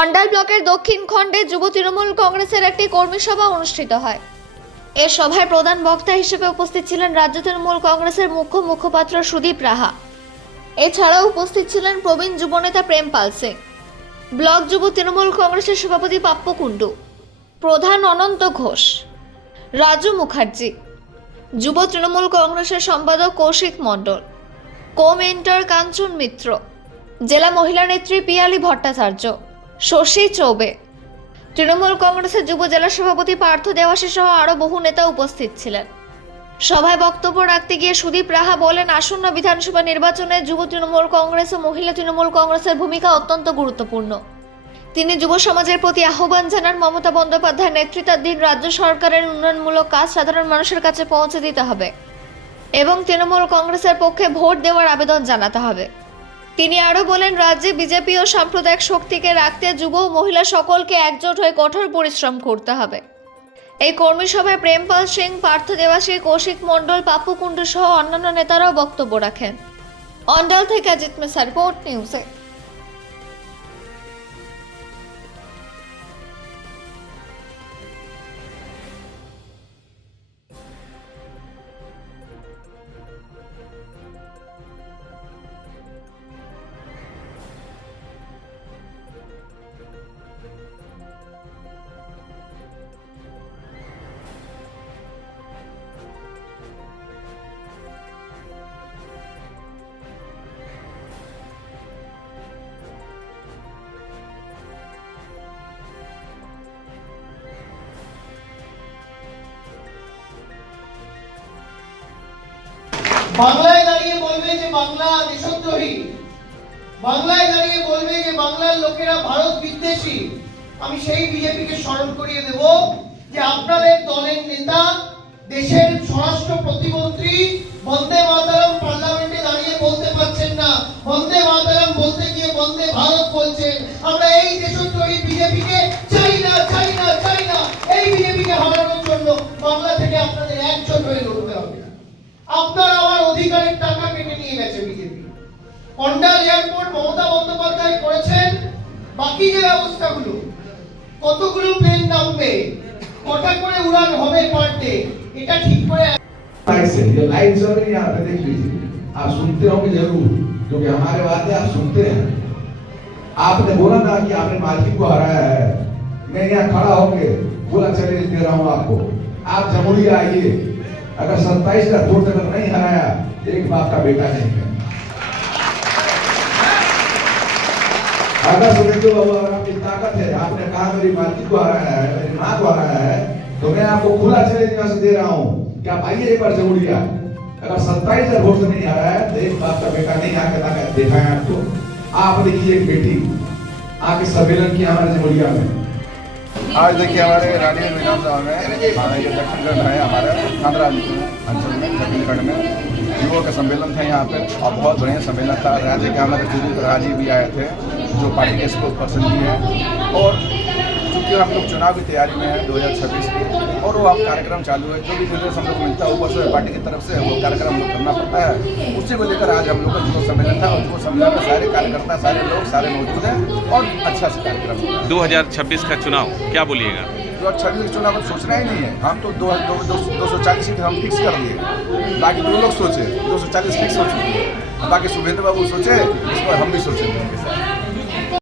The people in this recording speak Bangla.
অন্ডাল ব্লকের দক্ষিণ খণ্ডে যুব তৃণমূল কংগ্রেসের একটি কর্মী সভা অনুষ্ঠিত হয়। এ সভায় প্রধান বক্তা হিসেবে উপস্থিত ছিলেন রাজ্য তৃণমূল কংগ্রেসের মুখপাত্র সুদীপ রাহা। এছাড়াও উপস্থিত ছিলেন প্রবীণ যুবনেতা প্রেমপাল সিং, ব্লক যুব তৃণমূল কংগ্রেসের সভাপতি পাপ্পু কুণ্ডু, প্রধান অনন্ত ঘোষ, রাজু মুখার্জি, যুব তৃণমূল কংগ্রেসের সম্পাদক কৌশিক মণ্ডল, কো-মেন্টর কাঞ্চন মিত্র, জেলা মহিলা নেত্রী পিয়ালি ভট্টাচার্য, শশী চৌবে, তৃণমূল কংগ্রেসের যুব জেলা সভাপতি পার্থ দেওয়াসী সহ আরও বহু নেতা উপস্থিত ছিলেন। সভায় বক্তব্য রাখতে গিয়ে সুদীপ রাহা বলেন, আসন্ন বিধানসভা নির্বাচনে যুব তৃণমূল কংগ্রেস ও মহিলা তৃণমূল কংগ্রেসের ভূমিকা অত্যন্ত গুরুত্বপূর্ণ। তিনি যুব সমাজের প্রতি আহ্বান জানান, মমতা বন্দ্যোপাধ্যায়ের নেতৃত্বাধীন রাজ্য সরকারের উন্নয়নমূলক কাজ সাধারণ মানুষের কাছে পৌঁছে দিতে হবে এবং তৃণমূল কংগ্রেসের পক্ষে ভোট দেওয়ার আবেদন জানাতে হবে। তিনি আরও বলেন, রাজ্যে বিজেপি ও সাম্প্রদায়িক শক্তিকে রাখতে যুব ও মহিলা সকলকে একজোট হয়ে কঠোর পরিশ্রম করতে হবে। এই কর্মী সভায় প্রেমপাল সিং, পার্থ দেওয়াসী, কৌশিক মণ্ডল, পাপ্পু কুণ্ডু সহ অন্যান্য নেতারাও বক্তব্য রাখেন। অন্ডাল থেকে অজিত মিশ্রা, রিপোর্ট নিউজে। বাংলায় দাঁড়িয়ে বলবে যে বাংলা দেশদ্রোহী, বাংলায় দাঁড়িয়ে বলবে যে বাংলার লোকেরা ভারত বিদ্বেষী। আমি সেই বিজেপিকে স্মরণ করিয়ে দেব যে আপনাদের দলের নেতা, দেশের স্বরাষ্ট্র প্রতিমন্ত্রী বন্দে মাতরম পার্লামেন্টে দাঁড়িয়ে বলতে পারছেন না। বন্দে মাতরম বলতে গিয়ে বন্দে ভারত বলছেন। আমরা এই দেশদ্রোহী বিজেপিকে চাই না, চাই না, চাই না। এই বিজেপিকে হারানোর জন্য বাংলা থেকে আপনাদের একজোট হয়ে লড়তে হবে। আপনার আমার অধিকারের টাকা কেটে নিয়ে গেছে বিজেপি। অন্ডাল এয়ারপোর্ট মমতা বন্দ্যোপাধ্যায় করেছেন, বাকি যে ব্যবস্থাগুলো, কতগুলো প্লেন নামবে, কটা করে উড়ান হবে পার ডে, এটা ঠিক করে ये लाइव चल रही है, यहाँ पे देख लीजिए। आप सुनते होंगे जरूर, क्योंकि हमारे बातें आप सुनते हैं। आपने बोला था कि आपने मालिक को हराया है, मैं यहाँ खड़ा होके बोला चैलेंज दे रहा हूँ आपको, आप जमुरिया आइए। अगर 27 का वोट अगर नहीं हराया, एक बाप का बेटा नहीं है। अगर सुरेंद्र बाबू, अगर आपकी ताकत है, आपने कहा मेरी मालिक को हराया है, मेरी माँ को हराया है, तो मैं आपको खुला चैलेंज यहाँ से दे रहा हूँ कि आप आइए एक बार जमुरिया। अगर 27 वोट से नहीं हराया है, तो एक बाप का बेटा नहीं आके ताकत देखा है आपको। आप देखिए एक बेटी आके सम्मेलन किया हमारे जमुरिया में। आज देखिए हमारे रानीगंज विधानसभा में दक्षिणगढ़ है, हमारे आंध्रा अंचल में दक्षिणगढ़ में युवाओं का सम्मेलन था यहाँ पे, और बहुत बढ़िया सम्मेलन था। राज्य के हमारे सुदीप राजी भी आए थे, जो पार्टी के स्पोक पर्सन भी हैं। और चूँकि हम लोग चुनाव की तैयारी में हैं 2026 की, और वो अब कार्यक्रम चालू है। जो भी निर्देश हम लोग मिलता है ऊपर से पार्टी की तरफ से, वो कार्यक्रम करना पड़ता है। उसी को लेकर आज हम लोग का युवा सम्मेलन था, और युवा सम्मेलन में सारे कार्यकर्ता, सारे लोग, सारे मौजूद हैं, और अच्छा से कार्यक्रम 2026 का चुनाव क्या बोलिएगा? 2026 के चुनाव को सोचना ही नहीं है। हम तो 240 सीट हम फिक्स कर दिए, बाकी दो लोग सोचे 240 फिक्स हो चुकी है। बाकी शुभेंद्र बाबू सोचे, इस पर हम भी सोचेंगे उनके साथ।